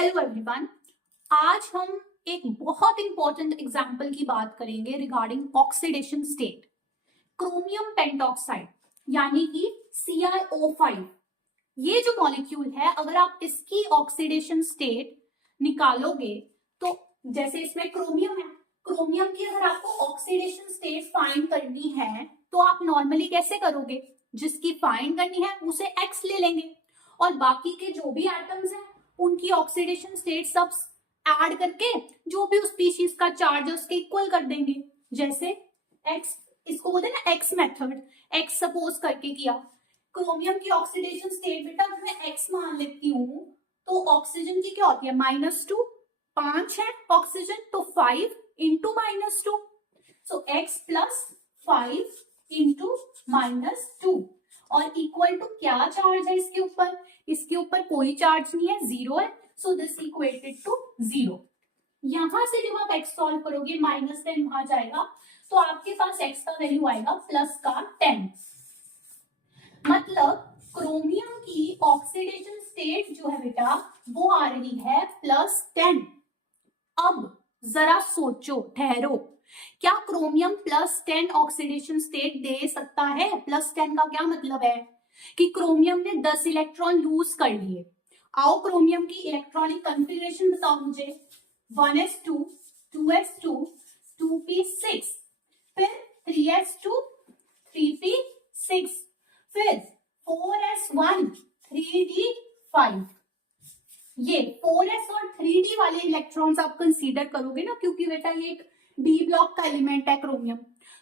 Hello everyone, आज हम एक बहुत इंपॉर्टेंट एग्जाम्पल की बात करेंगे regarding oxidation state. Chromium pentoxide यानी कि CiO5, ये जो मॉलिक्यूल है, अगर आप इसकी ऑक्सीडेशन स्टेट निकालोगे तो जैसे इसमें क्रोमियम है, क्रोमियम की अगर आपको ऑक्सीडेशन स्टेट फाइंड करनी है तो आप नॉर्मली कैसे करोगे? जिसकी फाइंड करनी है उसे X ले लेंगे और बाकी के जो भी एटम्स हैं उनकी ऑक्सीडेशन स्टेट सब ऐड करके जो भी उस स्पीशीज का चार्ज है उसके इक्वल कर देंगे। जैसे X, इसको बोलते हैं ना X मेथड, X सपोज करके किया। क्रोमियम की ऑक्सीडेशन स्टेट बेटा अगर मैं X मान लेती हूँ तो ऑक्सीजन की क्या होती है? -2, 5 है ऑक्सीजन तो 5 इंटू -2, सो X प्लस 5 इंटू -2 और इक्वल टू क्या चार्ज है इसके ऊपर? इसके ऊपर कोई चार्ज नहीं है, 0 है, सो दिस इक्वेटेड टू 0। यहां से जब आप x सॉल्व करोगे -10 वहां जाएगा तो आपके पास x का वैल्यू आएगा प्लस का 10। मतलब क्रोमियम की ऑक्सीडेशन स्टेट जो है बेटा वो आ रही है +10। अब जरा सोचो, ठहरो, क्या क्रोमियम +10 ऑक्सीडेशन स्टेट दे सकता है? +10 का क्या मतलब है कि क्रोमियम ने 10 इलेक्ट्रॉन लूज कर लिए। आओ क्रोमियम की इलेक्ट्रॉनिक कॉन्फ़िगरेशन बताओ मुझे। 1s2, 2s2, 2p6, फिर 3s2, 3p6, फिर 4s1, 3d5। ये 4s और 3d वाले इलेक्ट्रॉन्स आप कंसीडर करोगे ना, क्योंकि बेटा ये एक डी ब्लॉक का एलिमेंट है क्रोमियम,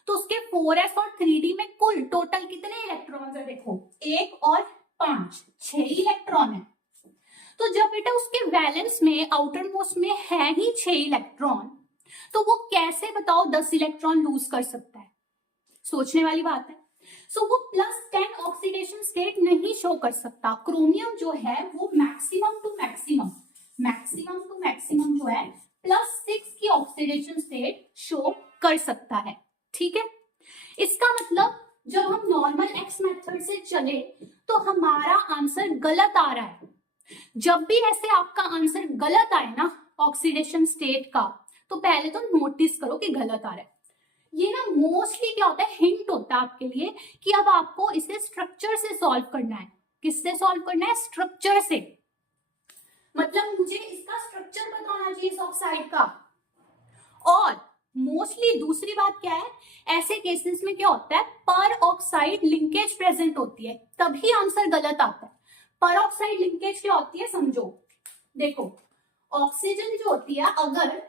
तो उसके 4s और 3d में कुल टोटल कितने इलेक्ट्रॉन्स है? देखो 1 और 5, 6 इलेक्ट्रॉन है। तो जब बेटा उसके वैलेंस में आउटर मोस्ट में है ही 6 इलेक्ट्रॉन, तो वो कैसे बताओ 10 इलेक्ट्रॉन लूज कर सकता है? सोचने वाली बात है। सो वो +10 ऑक्सीडेशन स्टेट नहीं शो कर सकता। क्रोमियम जो है वो मैक्सिमम टू मैक्सिमम जो है +6 की ऑक्सीडेशन स्टेट शो कर सकता है। ठीक है, इसका मतलब जब हम नॉर्मल एक्स मेथड से चले तो हमारा आंसर गलत आ रहा है। जब भी ऐसे आपका आंसर गलत आए ना ऑक्सीडेशन स्टेट का, तो पहले तो नोटिस करो कि गलत आ रहा है। ये ना मोस्टली क्या होता है, हिंट होता है आपके लिए कि अब आपको इसे स्ट्रक्चर से सॉल्व करना है। किससे सॉल्व करना है? स्ट्रक्चर से। मतलब मुझे इसका स्ट्रक्चर बताना चाहिए इस ऑक्साइड का। और मोस्टली दूसरी बात क्या है, ऐसे केसेस में क्या होता है, पर ऑक्साइड लिंकेज प्रेजेंट होती है, तभी आंसर गलत आता है। पर ऑक्साइड लिंकेज क्या होती है समझो। देखो ऑक्सीजन जो होती है अगर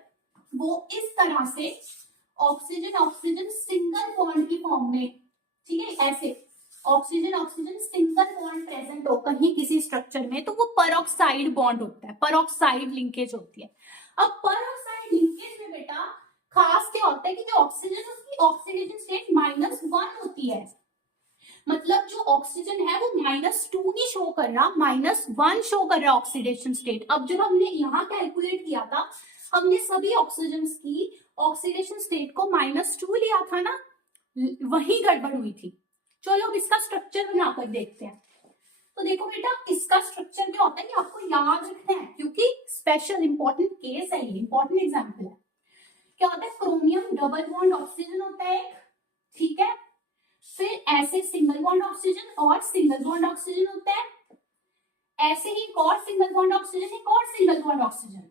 वो इस तरह से ऑक्सीजन सिंगल बॉन्ड की फॉर्म में, ठीक है, ऐसे ऑक्सीजन सिंगल बॉन्ड प्रेजेंट हो कहीं किसी स्ट्रक्चर में, तो वो परऑक्साइड बॉन्ड होता है, परऑक्साइड लिंकेज होती है। अब परऑक्साइड लिंकेज में बेटा खास क्या होता है कि जो ऑक्सीजन उसकी ऑक्सीडेशन स्टेट -1 होती है। मतलब जो ऑक्सीजन है वो -2 नहीं शो कर रहा, -1 शो कर रहा है ऑक्सीडेशन स्टेट। अब जब हमने यहाँ कैलकुलेट किया था, हमने सभी ऑक्सीजन की ऑक्सीडेशन स्टेट को -2 लिया था ना, वही गड़बड़ हुई थी। चलो अब इसका स्ट्रक्चर बनाकर देखते हैं। तो देखो बेटा इसका स्ट्रक्चर क्या होता है कि आपको याद रखना है, क्योंकि स्पेशल इंपॉर्टेंट केस है, ये इंपॉर्टेंट एग्जाम्पल है। क्या होता है, क्रोमियम डबल बॉन्ड ऑक्सीजन होता है, ठीक है, फिर ऐसे सिंगल बॉन्ड ऑक्सीजन और सिंगल बॉन्ड ऑक्सीजन होता है, ऐसे ही एक और सिंगल बॉन्ड ऑक्सीजन, एक और सिंगल बॉन्ड ऑक्सीजन।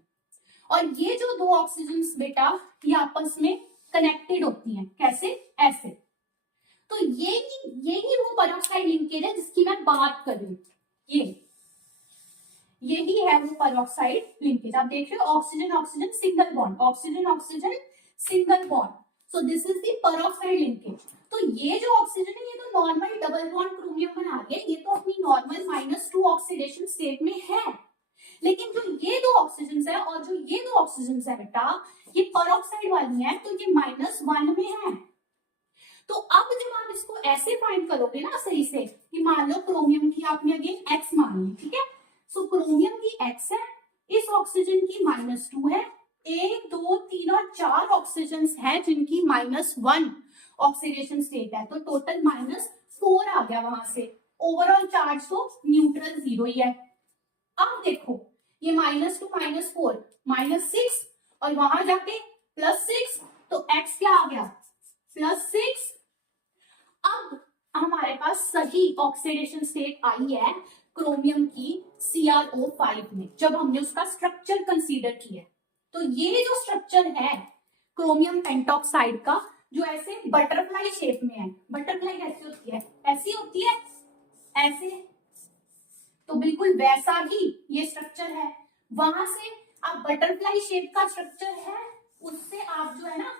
और ये जो दो ऑक्सीजन बेटा ये आपस में कनेक्टेड होती हैं, कैसे? ऐसे। तो यही वो परऑक्साइड लिंकेज है जिसकी मैं बात कर रही हूँ। यही है वो परऑक्साइड लिंकेज। आप देख रहे हो oxygen single bond, oxygen single bond, so this is the peroxide linkage. तो ये जो ऑक्सीजन है ये तो नॉर्मल डबल बॉन्ड क्रोमियम बना रही है, ये तो अपनी नॉर्मल -2 ऑक्सीडेशन स्टेट में है। लेकिन जो ये दो ऑक्सीजन है और जो ये दो ऑक्सीजन है बेटा ये परऑक्साइड वाली है, तो ये -1 में है। तो अब जब आप इसको ऐसे फाइंड करोगे ना सही से, कि मान लो क्रोमियम की आपने अगेन X मान ली, ठीक है, सो क्रोमियम की X है, इस ऑक्सीजन की -2 है, 1 2 3 और 4 ऑक्सीजन है जिनकी -1 ऑक्सीडेशन स्टेट है, तो टोटल -4 आ गया वहां से। ओवरऑल चार्ज तो न्यूट्रल 0 ही है। अब देखो ये -2 -4 -6 और वहां जाके +6, तो x क्या आ गया +6। अब हमारे पास सही ऑक्सीडेशन स्टेट आई है क्रोमियम की CrO5 में, जब हमने उसका स्ट्रक्चर कंसीडर किया। तो ये जो स्ट्रक्चर है क्रोमियम पेंटॉक्साइड का, जो ऐसे बटरफ्लाई शेप में है, बटरफ्लाई कैसी होती है, ऐसी होती है, ऐसे, तो बिल्कुल वैसा ही ये स्ट्रक्चर है। वहां से आप बटरफ्लाई शेप का स्ट्रक्चर है, उससे आप जो है ना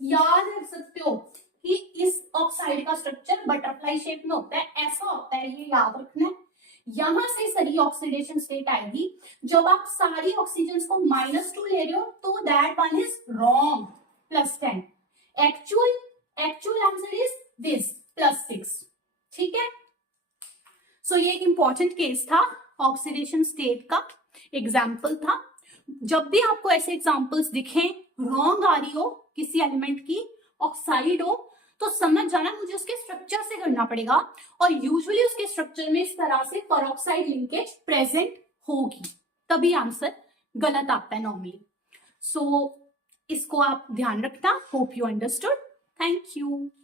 याद रख सकते हो कि इस ऑक्साइड का स्ट्रक्चर बटरफ्लाई शेप में होता है, ऐसा होता है, ये याद रखना है। यहां से सही ऑक्सीडेशन स्टेट आएगी जब आप सारी ऑक्सीजन को -2 ले रहे हो, तो that one is wrong, +10। Actual answer is this +6। ठीक है, सो ये एक इंपॉर्टेंट केस था, ऑक्सीडेशन स्टेट का एग्जाम्पल था। जब भी आपको ऐसे एग्जाम्पल्स दिखें, रॉन्ग आ रही हो किसी एलिमेंट की, ऑक्साइड हो, तो समझ जाना मुझे उसके स्ट्रक्चर से करना पड़ेगा, और यूजुअली उसके स्ट्रक्चर में इस तरह से पेरोक्साइड लिंकेज प्रेजेंट होगी, तभी आंसर गलत आता है नॉर्मली। सो इसको आप ध्यान रखना। Hope you understood. Thank you.